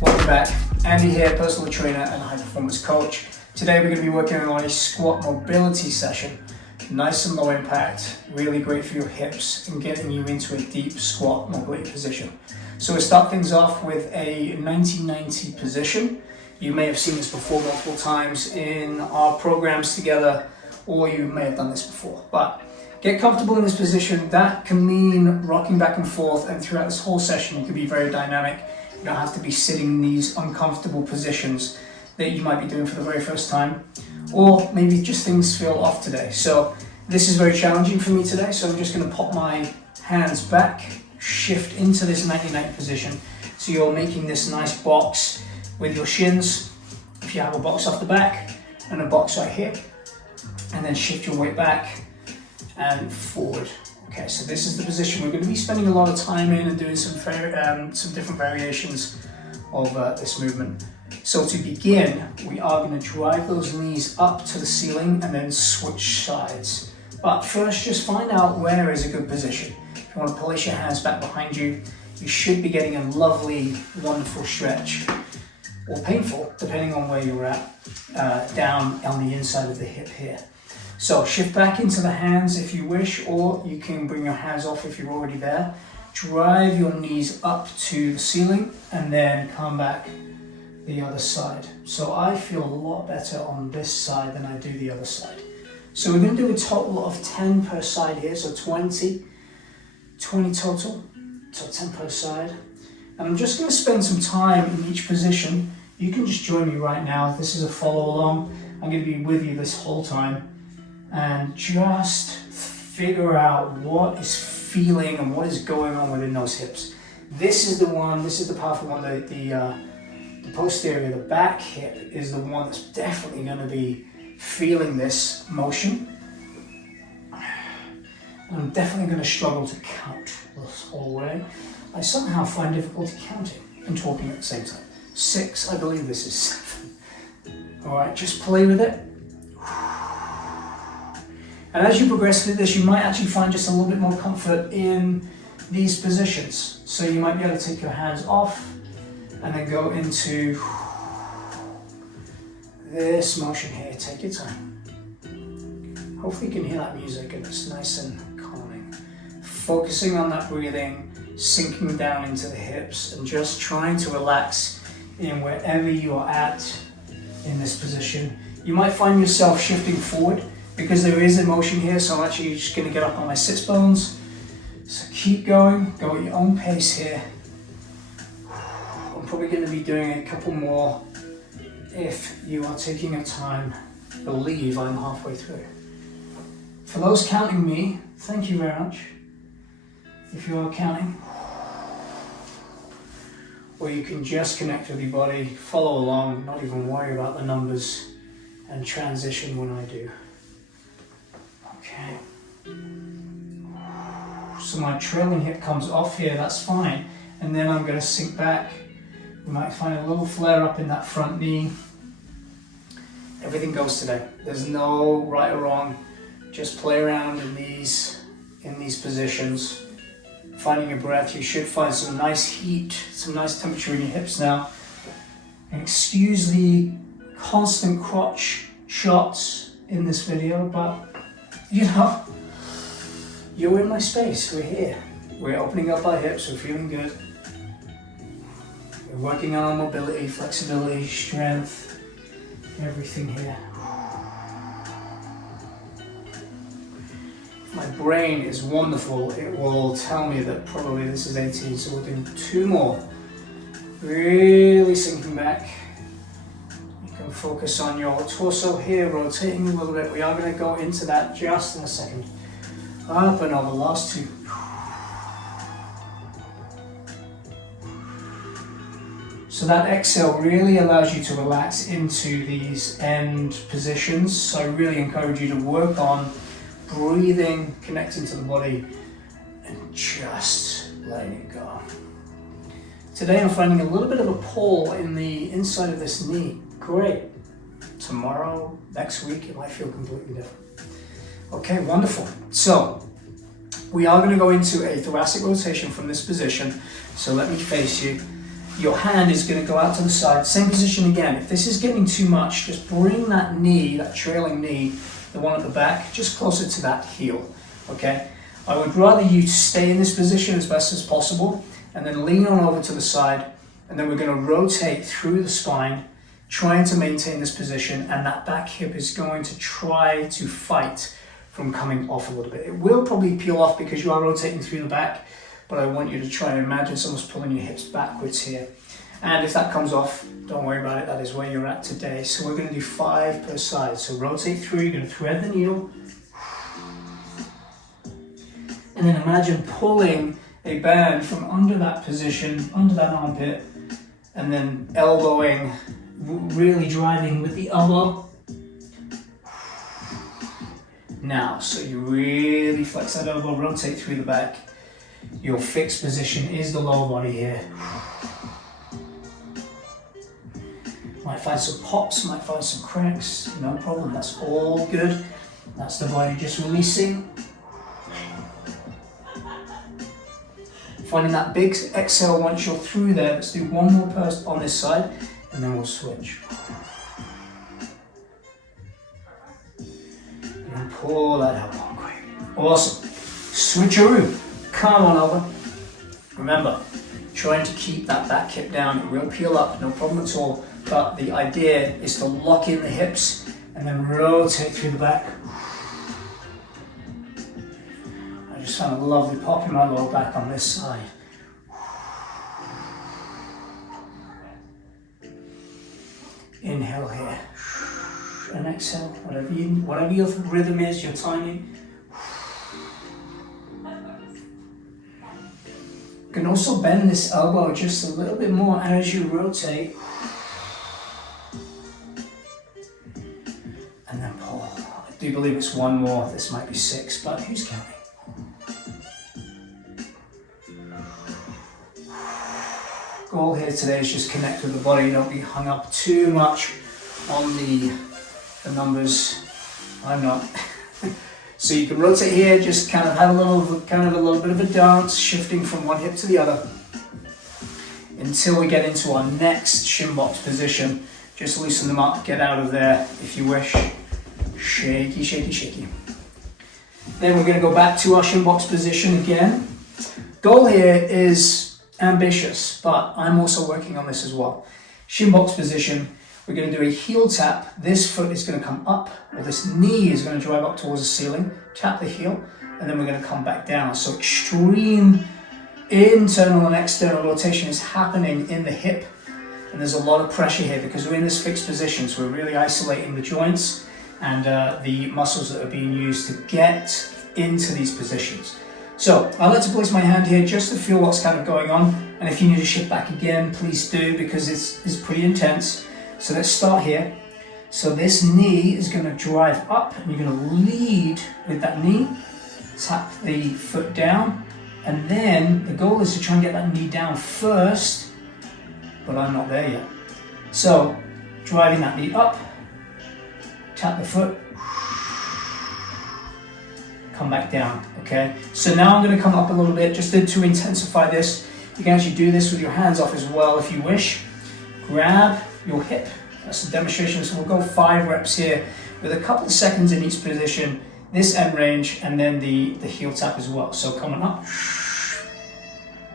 Welcome back. Andy here, personal trainer and high performance coach. Today we're going to be working on a squat mobility session. Nice and low impact, really great for your hips and getting you into a deep squat mobility position. So we'll start things off with a 90-90 position. You may have seen this before multiple times in our programs together, or you may have done this before. But get comfortable in this position. That can mean rocking back and forth, and throughout this whole session you can be very dynamic. You don't have to be sitting in these uncomfortable positions that you might be doing for the very first time, or maybe just things feel off today. So this is very challenging for me today, so I'm just going to pop my hands back, shift into this 90-90 position. So you're making this nice box with your shins, if you have a box off the back, and a box right here, and then shift your weight back and forward. Okay, so this is the position we're going to be spending a lot of time in and doing some different variations of this movement. So to begin, we are going to drive those knees up to the ceiling and then switch sides. But first, just find out where is a good position. If you want to place your hands back behind you, you should be getting a lovely, wonderful stretch, or painful, depending on where you're at, down on the inside of the hip here. So shift back into the hands if you wish, or you can bring your hands off if you're already there. Drive your knees up to the ceiling and then come back the other side. So I feel a lot better on this side than I do the other side. So we're going to do a total of 10 per side here, so 20 total, so 10 per side. And I'm just going to spend some time in each position. You can just join me right now. This is a follow along. I'm going to be with you this whole time. And just figure out what is feeling and what is going on within those hips. This is the one, this is the powerful one, the posterior, the back hip is the one that's definitely going to be feeling this motion. And I'm definitely going to struggle to count this whole way. I somehow find difficulty counting and talking at the same time. 6, I believe this is 7. All right, just play with it. And as you progress through this, you might actually find just a little bit more comfort in these positions. So you might be able to take your hands off and then go into this motion here. Take your time. Hopefully you can hear that music and it's nice and calming. Focusing on that breathing, sinking down into the hips and just trying to relax in wherever you are at in this position. You might find yourself shifting forward because there is a motion here, so I'm actually just going to get up on my sits bones. So keep going, go at your own pace here. I'm probably going to be doing a couple more. If you are taking your time, believe I'm halfway through. For those counting me, thank you very much. If you are counting, or you can just connect with your body, follow along, not even worry about the numbers, and transition when I do. Okay. So my trailing hip comes off here, that's fine. And then I'm going to sink back. You might find a little flare up in that front knee. Everything goes today. There's no right or wrong. Just play around in these positions. Finding your breath. You should find some nice heat, some nice temperature in your hips now. And excuse the constant crotch shots in this video, but you know, you're in my space. We're here. We're opening up our hips. We're feeling good. We're working on our mobility, flexibility, strength, everything here. My brain is wonderful. It will tell me that probably this is 18, so we'll do 2 more. Really sinking back. You can focus on your torso here, rotating a little bit. We are going to go into that just in a second. Up and over, last 2. So that exhale really allows you to relax into these end positions. So I really encourage you to work on breathing, connecting to the body, and just letting it go. Today I'm finding a little bit of a pull in the inside of this knee. Great. Tomorrow, next week, it might feel completely different. Okay, wonderful. So We are going to go into a thoracic rotation from this position. So let me face you. Your hand is going to go out to the side. Same position again. If this is getting too much, just bring that knee, that trailing knee, the one at the back, just closer to that heel, okay? I would rather you stay in this position as best as possible and then lean on over to the side, and then we're going to rotate through the spine, trying to maintain this position, and that back hip is going to try to fight from coming off a little bit. It will probably peel off because you are rotating through the back, but I want you to try and imagine someone's pulling your hips backwards here. And if that comes off, don't worry about it, that is where you're at today. So we're going to do 5 per side. So rotate through, you're going to thread the needle. And then imagine pulling a band from under that position, under that armpit, and then elbowing, really driving with the elbow. Now, so you really flex that elbow, rotate through the back. Your fixed position is the lower body here. Might find some pops, might find some cracks, no problem, that's all good. That's the body just releasing. Finding that big exhale once you're through there. Let's do one more burst on this side and then we'll switch. And pull that elbow on, great. Awesome. Switcheroo. Come on over. Remember, trying to keep that back hip down. It will peel up, no problem at all. But the idea is to lock in the hips and then rotate through the back. I just found a lovely pop in my lower back on this side. Inhale here. And exhale, whatever your rhythm is, your timing. You can also bend this elbow just a little bit more as you rotate. And then pull. I do believe it's one more, this might be 6, but who's counting? Goal here today is just connect with the body, don't be hung up too much on the numbers. I'm not. So you can rotate here, just kind of have a little bit of a dance, shifting from one hip to the other until we get into our next shin box position. Just loosen them up, get out of there if you wish. Shaky, shaky, shaky. Then we're going to go back to our shin box position again. Goal here is ambitious, but I'm also working on this as well. Shin box position. We're going to do a heel tap. This foot is going to come up, or this knee is going to drive up towards the ceiling. Tap the heel, and then we're going to come back down. So extreme internal and external rotation is happening in the hip, and there's a lot of pressure here because we're in this fixed position. So we're really isolating the joints and the muscles that are being used to get into these positions. So I like to place my hand here just to feel what's kind of going on. And if you need to shift back again, please do, because it's pretty intense. So let's start here. So this knee is going to drive up, and you're going to lead with that knee, tap the foot down, and then the goal is to try and get that knee down first, but I'm not there yet. So driving that knee up, tap the foot, come back down, okay? So now I'm going to come up a little bit just to intensify this. You can actually do this with your hands off as well if you wish. Grab your hip. That's the demonstration. So we'll go 5 reps here with a couple of seconds in each position, this end range, and then the heel tap as well. So coming up,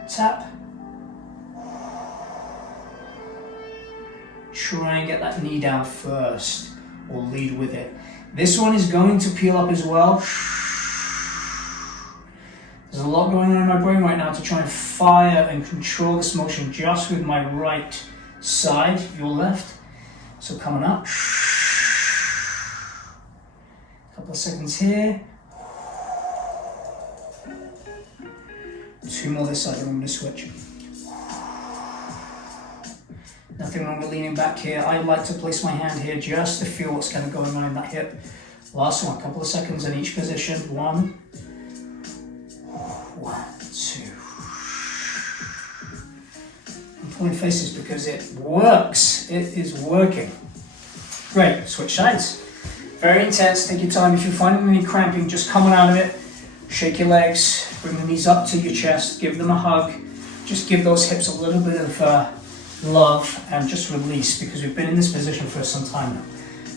tap. Try and get that knee down first, or lead with it. This one is going to peel up as well. There's a lot going on in my brain right now to try and fire and control this motion just with my right side, your left. So coming up, couple of seconds here. 2 more this side, and I'm going to switch. Nothing wrong with leaning back here. I like to place my hand here just to feel what's kind of going on in that hip. Last one, couple of seconds in each position. 1, 2. I'm pulling faces because it works. It is working. Great, switch sides. Very intense, take your time. If you're finding any cramping, just coming out of it, Shake your legs, bring the knees up to your chest, give them a hug. Just give those hips a little bit of love and just release, because we've been in this position for some time now.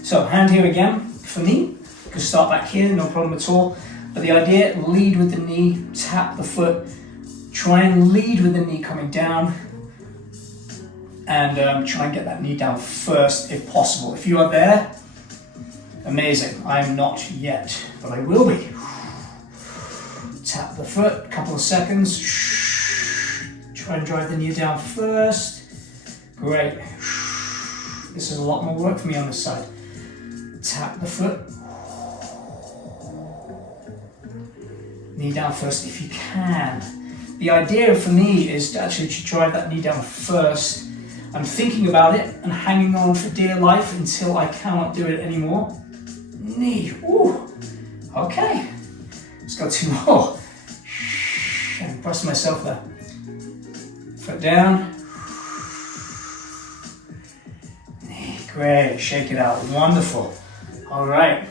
So hand here again for me. You can start back here, no problem at all. But the idea, lead with the knee, tap the foot, try and lead with the knee coming down, and try and get that knee down first if possible. If you are there, amazing. I'm not yet, but I will be. Tap the foot, couple of seconds. Try and drive the knee down first. Great. This is a lot more work for me on this side. Tap the foot. Knee down first if you can. The idea for me is to actually drive that knee down first. I'm thinking about it and hanging on for dear life until I cannot do it anymore. Knee. Ooh. Okay. Let's go 2 more. I'm impressing myself there. Foot down. Knee. Great. Shake it out. Wonderful. All right.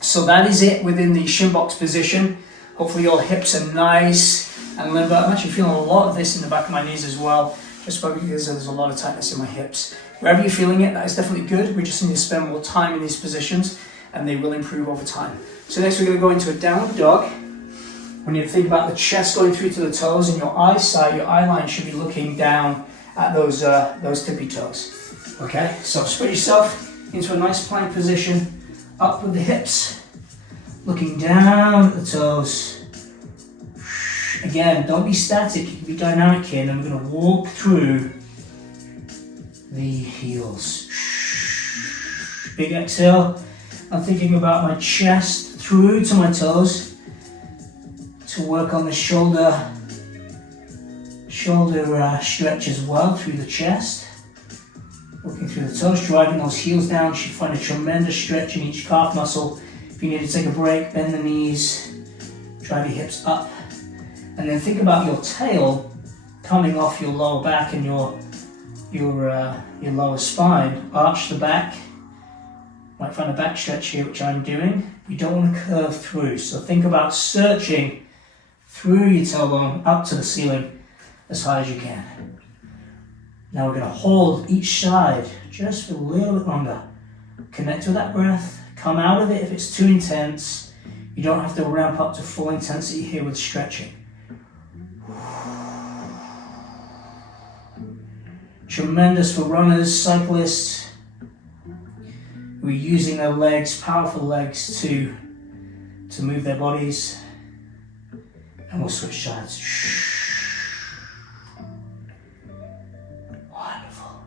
So that is it within the shin box position. Hopefully your hips are nice and limber. I'm actually feeling a lot of this in the back of my knees as well, just probably because there's a lot of tightness in my hips. Wherever you're feeling it, that is definitely good. We just need to spend more time in these positions and they will improve over time. So next we're going to go into a downward dog. We need to think about the chest going through to the toes, and your eyesight, your eye line should be looking down at those tippy toes. Okay, so spread yourself into a nice plank position, up with the hips, looking down at the toes. Again, don't be static, you can be dynamic here, and then we're going to walk through the heels. Big exhale. I'm thinking about my chest through to my toes to work on the shoulder stretch as well through the chest. Working through the toes, driving those heels down. You should find a tremendous stretch in each calf muscle. If you need to take a break, bend the knees, drive your hips up. And then think about your tail coming off your lower back and your lower spine. Arch the back. Might find a back stretch here, which I'm doing. You don't want to curve through, so think about searching through your tailbone up to the ceiling as high as you can. Now we're going to hold each side just for a little bit longer. Connect with that breath. Come out of it if it's too intense. You don't have to ramp up to full intensity here with stretching. Tremendous for runners, cyclists. We're using their legs, powerful legs, to move their bodies. And we'll switch sides. Wonderful.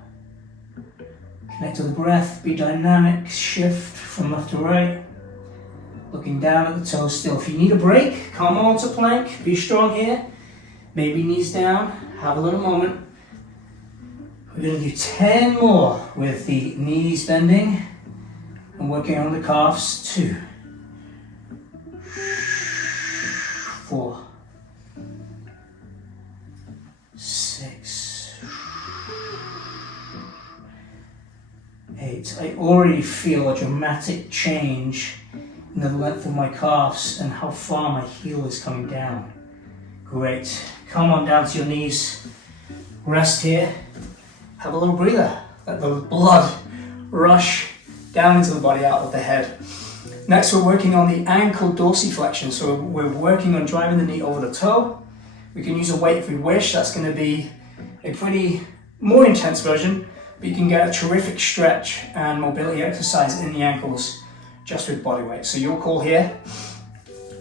Connect to the breath, be dynamic, shift from left to right. Looking down at the toes still. If you need a break, come on to plank, be strong here. Maybe knees down, have a little moment. We're going to do 10 more with the knees bending and working on the calves. 2, 4, 6, 8. I already feel a dramatic change in the length of my calves and how far my heel is coming down. Great. Come on down to your knees. Rest here. Have a little breather. Let the blood rush down into the body, out of the head. Next, we're working on the ankle dorsiflexion. So we're working on driving the knee over the toe. We can use a weight if we wish. That's going to be a pretty more intense version, but you can get a terrific stretch and mobility exercise in the ankles just with body weight. So your call here.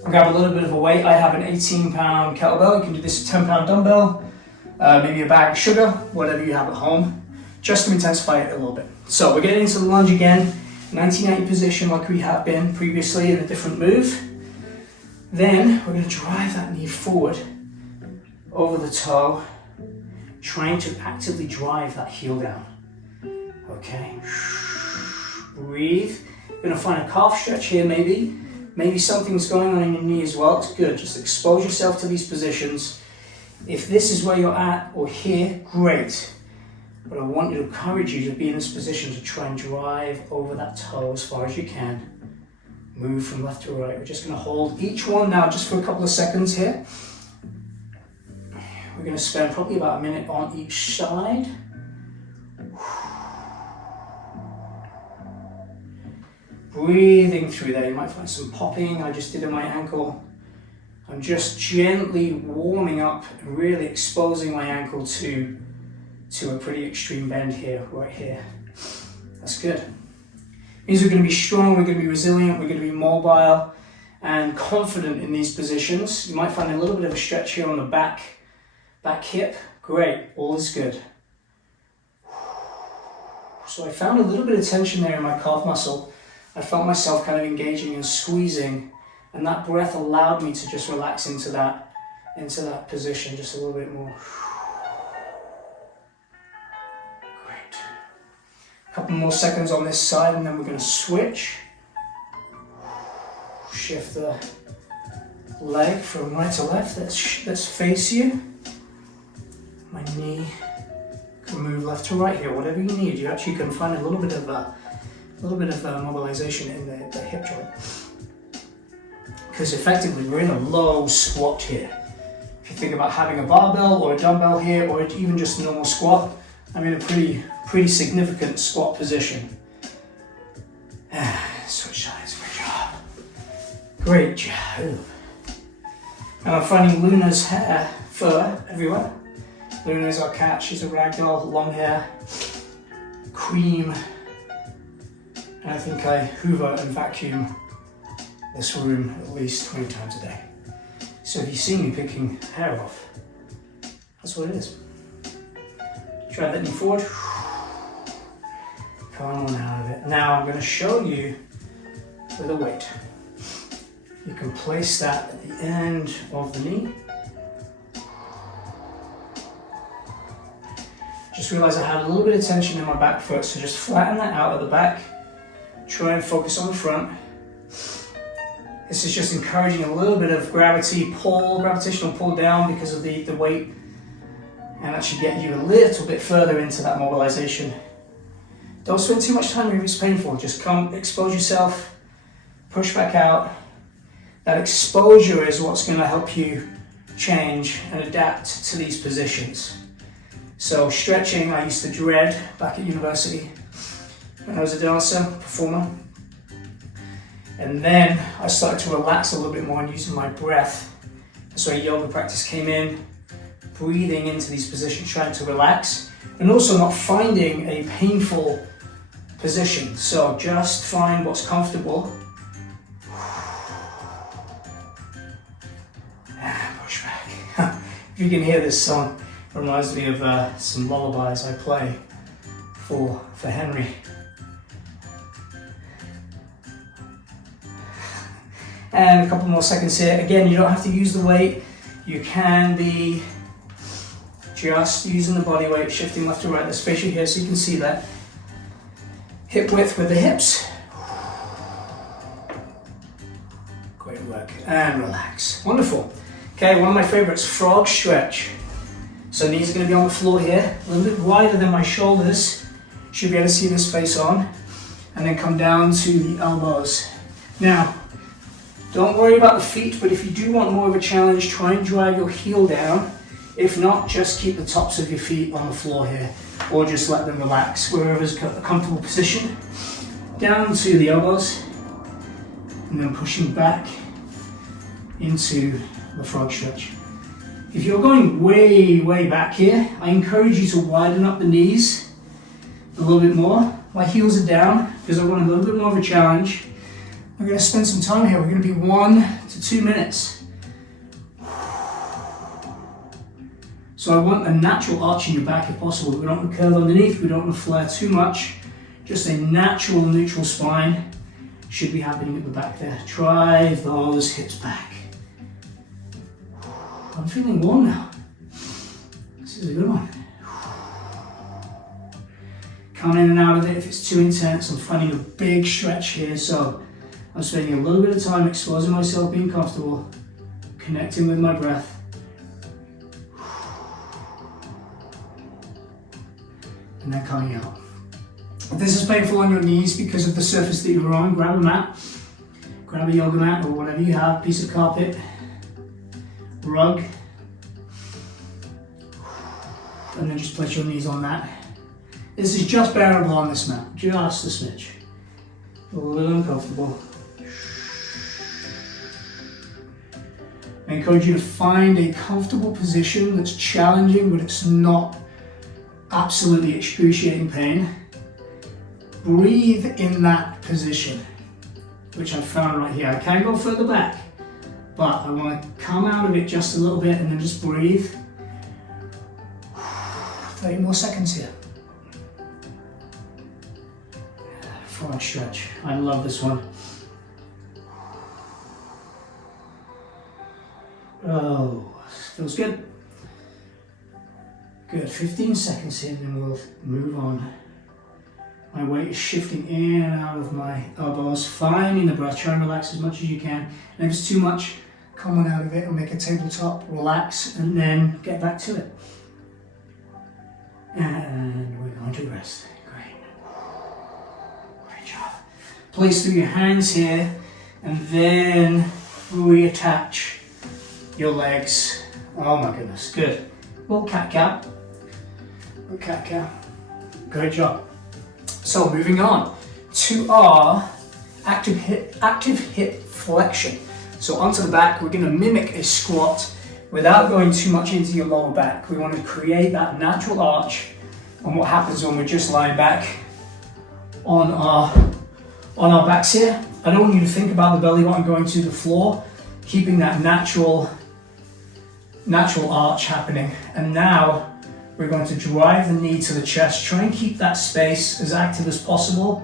Grab a little bit of a weight. I have an 18-pound kettlebell. You can do this with a 10-pound dumbbell, maybe a bag of sugar, whatever you have at home, just to intensify it a little bit. So we're getting into the lunge again, 1980 position like we have been previously in a different move. Then we're going to drive that knee forward over the toe, trying to actively drive that heel down. Okay. Breathe. We're going to find a calf stretch here maybe. Maybe something's going on in your knee as well. It's good. Just expose yourself to these positions. If this is where you're at or here, great. But I want you to encourage you to be in this position to try and drive over that toe as far as you can. Move from left to right. We're just going to hold each one now just for a couple of seconds here. We're going to spend probably about a minute on each side. Breathing through there. You might find some popping. I just did in my ankle. I'm just gently warming up and really exposing my ankle to a pretty extreme bend here, right here. That's good. Means we're going to be strong, we're going to be resilient, we're going to be mobile and confident in these positions. You might find a little bit of a stretch here on the back hip. Great, all is good. So I found a little bit of tension there in my calf muscle. I felt myself kind of engaging and squeezing, and that breath allowed me to just relax into that position just a little bit more. Great. A couple more seconds on this side, and then we're going to switch. Shift the leg from right to left. Let's face you. My knee can move left to right here. Whatever you need, you actually can find a little bit of mobilization in the hip joint. Because effectively we're in a low squat here. If you think about having a barbell or a dumbbell here, or even just a normal squat, I'm in a pretty significant squat position. Switch sides, great job. And I'm finding Luna's fur everywhere. Luna is our cat, she's a ragdoll, long hair, cream. And I think I hoover and vacuum this room at least 20 times a day. So if you see me picking hair off, that's what it is. Try that knee forward. Come on out of it. Now I'm going to show you with a weight. You can place that at the end of the knee. Just realized I had a little bit of tension in my back foot, so just flatten that out at the back. Try and focus on the front. This is just encouraging a little bit of gravitational pull down because of the weight, and that should get you a little bit further into that mobilization. Don't spend too much time if it's painful. Just come, expose yourself, push back out. That exposure is what's going to help you change and adapt to these positions. So stretching, I used to dread back at university when I was a dancer, performer. And then I started to relax a little bit more and using my breath. That's where yoga practice came in, breathing into these positions, trying to relax, and also not finding a painful position. So just find what's comfortable. Push back. If you can hear this song, it reminds me of some lullabies I play for Henry. And a couple more seconds here. Again, you don't have to use the weight. You can be just using the body weight, shifting left to right. There's spatial here so you can see that. Hip width with the hips. Great work. And relax. Wonderful. Okay, one of my favorites, frog stretch. So knees are going to be on the floor here, a little bit wider than my shoulders. Should be able to see this face on. And then come down to the elbows. Now, don't worry about the feet, but if you do want more of a challenge, try and drive your heel down. If not, just keep the tops of your feet on the floor here, or just let them relax wherever's a comfortable position. Down to the elbows, and then pushing back into the frog stretch. If you're going way back here, I encourage you to widen up the knees a little bit more. My heels are down because I want a little bit more of a challenge. We're going to spend some time here. We're going to be 1 to 2 minutes. So I want a natural arch in your back if possible. We don't want to curve underneath. We don't want to flare too much. Just a natural neutral spine should be happening at the back there. Drive those hips back. I'm feeling warm now. This is a good one. Come in and out of it. If it's too intense, I'm finding a big stretch here. So I'm spending a little bit of time exposing myself, being comfortable, connecting with my breath. And then coming out. If this is painful on your knees because of the surface that you're on, grab a mat, grab a yoga mat or whatever you have, piece of carpet, rug, and then just place your knees on that. This is just bearable on this mat, just a smidge. A little uncomfortable. I encourage you to find a comfortable position that's challenging, but it's not absolutely excruciating pain. Breathe in that position, which I've found right here. I can go further back, but I want to come out of it just a little bit and then just breathe. 30 more seconds here. Front stretch. I love this one. Oh, feels good. Good, 15 seconds here, then we'll move on. My weight is shifting in and out of my elbows, finding the breath, try and relax as much as you can. And if it's too much, come on out of it and make a tabletop, relax, and then get back to it. And we're going to rest. Great. Great job. Place through your hands here, and then reattach your legs. Oh my goodness, good. Little cat-cow. Little cat-cow. Great job. So moving on to our active hip flexion. So onto the back, we're going to mimic a squat without going too much into your lower back. We want to create that natural arch. And what happens when we're just lying back on our backs here, I don't want you to think about the belly button going to the floor, keeping that natural arch happening. And now we're going to drive the knee to the chest, try and keep that space as active as possible,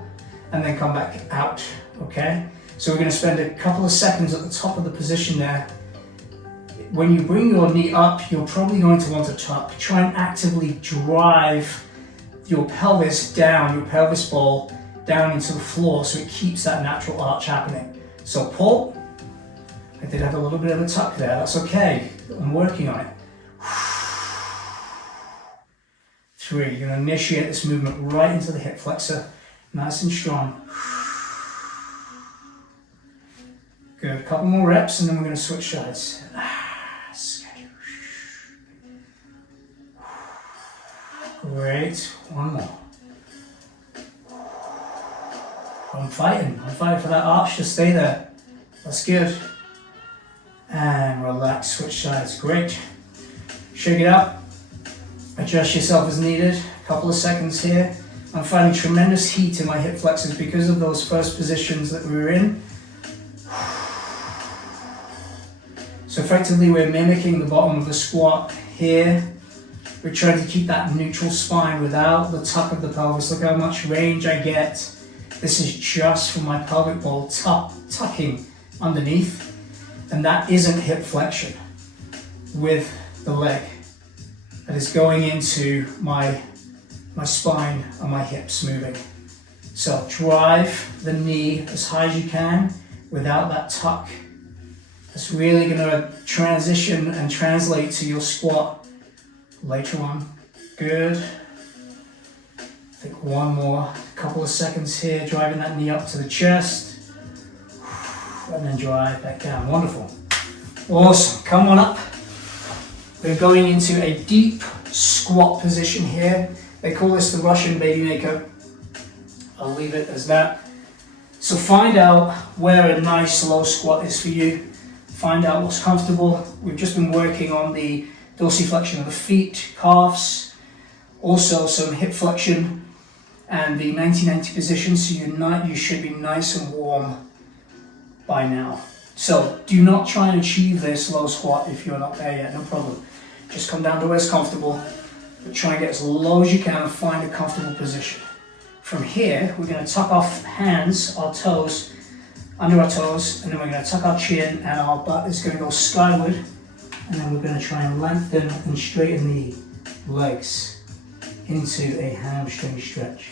and then come back out, okay? So we're going to spend a couple of seconds at the top of the position there. When you bring your knee up, you're probably going to want to tuck. Try and actively drive your pelvis down, your pelvis ball down into the floor so it keeps that natural arch happening. So pull. I did have a little bit of a tuck there, that's okay. I'm working on it. 3, you're going to initiate this movement right into the hip flexor, nice and strong. Good, a couple more reps and then we're going to switch sides. Great, one more. I'm fighting for that arch to stay there. That's good. And relax, switch sides, great. Shake it out. Adjust yourself as needed. A couple of seconds here. I'm finding tremendous heat in my hip flexors because of those first positions that we were in. So effectively we're mimicking the bottom of the squat here. We're trying to keep that neutral spine without the tuck of the pelvis. Look how much range I get. This is just for my pelvic ball tucking underneath. And that isn't hip flexion with the leg. That is going into my spine and my hips moving. So drive the knee as high as you can without that tuck. It's really going to transition and translate to your squat later on. Good. I think one more, couple of seconds here, driving that knee up to the chest. And then drive back down. Wonderful. Awesome. Come on up. We're going into a deep squat position here. They call this the Russian baby maker. I'll leave it as that. So find out where a nice low squat is for you. Find out what's comfortable. We've just been working on the dorsiflexion of the feet, calves, also some hip flexion and the 90-90 position. So you should be nice and warm by now. So do not try and achieve this low squat if you're not there yet, no problem. Just come down to where it's comfortable, but try and get as low as you can and find a comfortable position. From here, we're going to tuck our hands, our toes, under our toes, and then we're going to tuck our chin and our butt is going to go skyward, and then we're going to try and lengthen and straighten the legs into a hamstring stretch.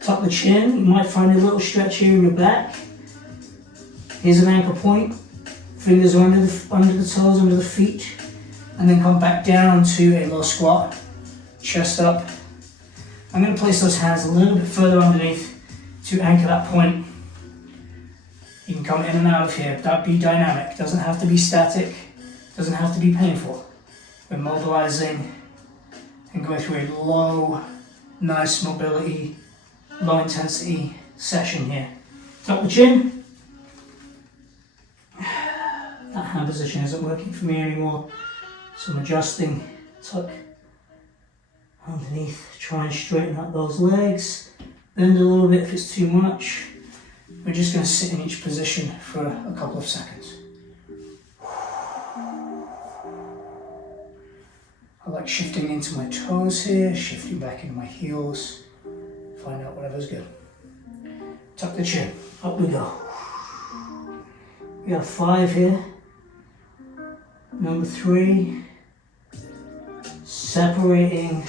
Tuck the chin, you might find a little stretch here in your back. Here's an anchor point, fingers are under the toes, under the feet, and then come back down to a low squat, chest up. I'm going to place those hands a little bit further underneath to anchor that point. You can come in and out of here, be dynamic. Doesn't have to be static, doesn't have to be painful. We're mobilizing and going through a low, nice mobility, low intensity session here. Tuck the chin. That hand position isn't working for me anymore, so I'm adjusting. Tuck underneath, try and straighten out those legs. Bend a little bit if it's too much. We're just going to sit in each position for a couple of seconds. I like shifting into my toes here, shifting back into my heels. Find out whatever's good. Tuck the chin, up we go. We got 5 here. Number 3, separating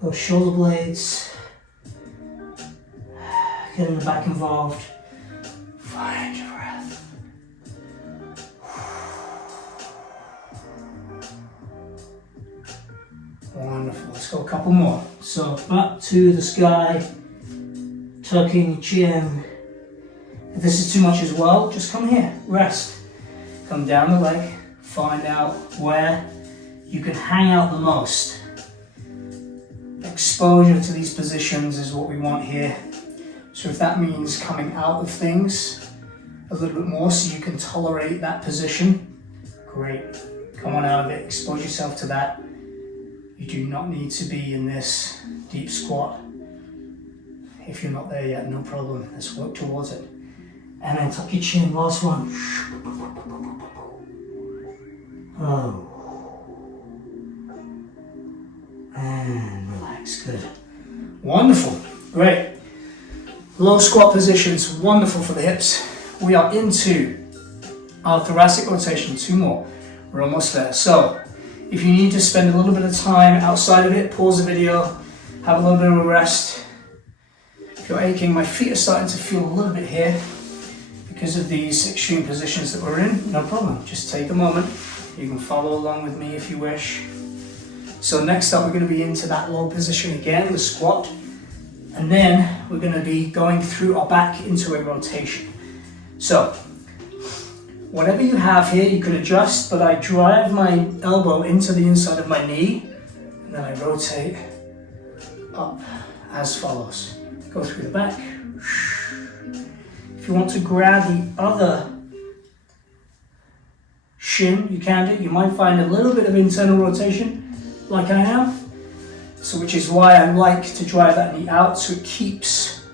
those shoulder blades. Getting the back involved. Find your breath. Wonderful. Let's go a couple more. So back to the sky, tucking your chin. If this is too much as well, just come here, rest. Come down the leg, find out where you can hang out the most. Exposure to these positions is what we want here. So if that means coming out of things a little bit more so you can tolerate that position, great. Come on out of it, expose yourself to that. You do not need to be in this deep squat. If you're not there yet, no problem. Let's work towards it. And then tuck your chin, last one. Oh. And relax, good. Wonderful, great. Low squat positions, wonderful for the hips. We are into our thoracic rotation, 2 more. We're almost there. So, if you need to spend a little bit of time outside of it, pause the video, have a little bit of a rest. If you're aching, my feet are starting to feel a little bit here because of these extreme positions that we're in, no problem. Just take a moment. You can follow along with me if you wish. So next up, we're going to be into that low position again, the squat. And then we're going to be going through our back into a rotation. So, whatever you have here, you can adjust, but I drive my elbow into the inside of my knee, and then I rotate up as follows. Go through the back. If you want to grab the other shin, you can do. You might find a little bit of internal rotation, like I am. So which is why I like to drive that knee out so it keeps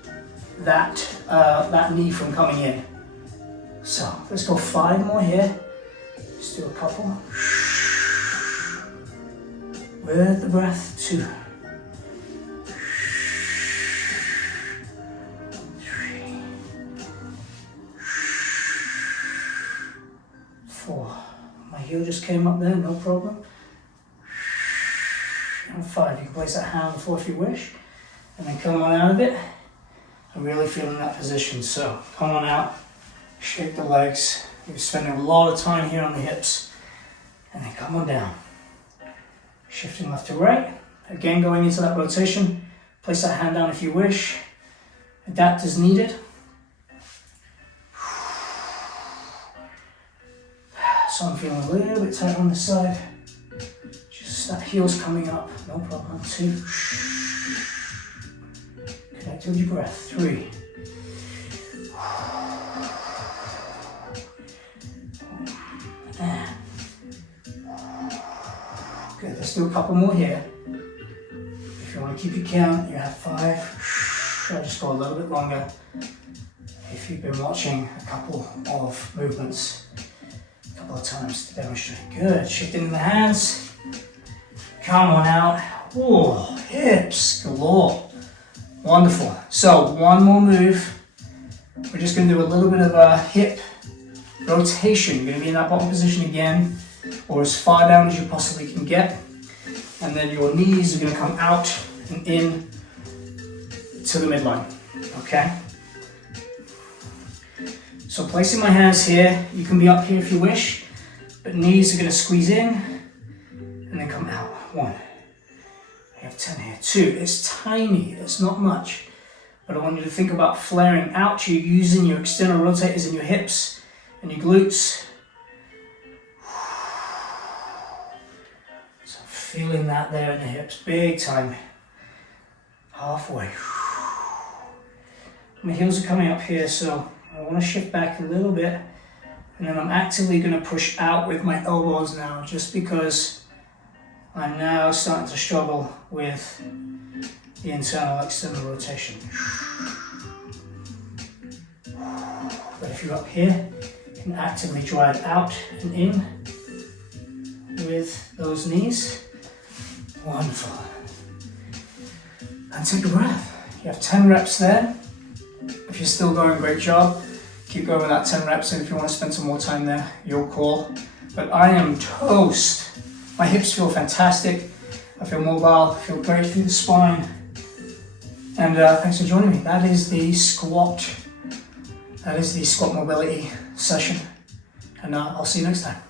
that knee from coming in. So let's go 5 more here. Let's do a couple. With the breath, 2. 3. 4. My heel just came up there, no problem. And 5, you can place that hand on the floor if you wish, and then come on out of it. I'm really feeling that position, so come on out, shake the legs. You're spending a lot of time here on the hips, and then come on down. Shifting left to right, again going into that rotation. Place that hand down if you wish, adapt as needed. So I'm feeling a little bit tight on this side. That heel's coming up, no problem. 2. Connect with your breath. 3. Good, let's do a couple more here. If you want to keep your count, you have 5. I'll just go a little bit longer. If you've been watching a couple of movements, a couple of times to demonstrate. Good, shifting the hands. Come on out. Oh, hips galore. Wonderful. So, one more move. We're just going to do a little bit of a hip rotation. You're going to be in that bottom position again, or as far down as you possibly can get. And then your knees are going to come out and in to the midline. Okay? So, placing my hands here, you can be up here if you wish, but knees are going to squeeze in and then come out. 1. I have 10 here. 2. It's tiny. It's not much. but I want you to think about flaring out. You're using your external rotators in your hips and your glutes. So feeling that there in the hips, big time. Halfway. My heels are coming up here, so I want to shift back a little bit, and then I'm actively going to push out with my elbows now, just because I'm now starting to struggle with the internal external rotation. But if you're up here, you can actively drive out and in with those knees. Wonderful. And take a breath. You have 10 reps there. If you're still going, great job. Keep going with that 10 reps, and if you want to spend some more time there, your call. But I am toast. My hips feel fantastic. I feel mobile, I feel great through the spine. And thanks for joining me. That is the squat. That is the squat mobility session. And I'll see you next time.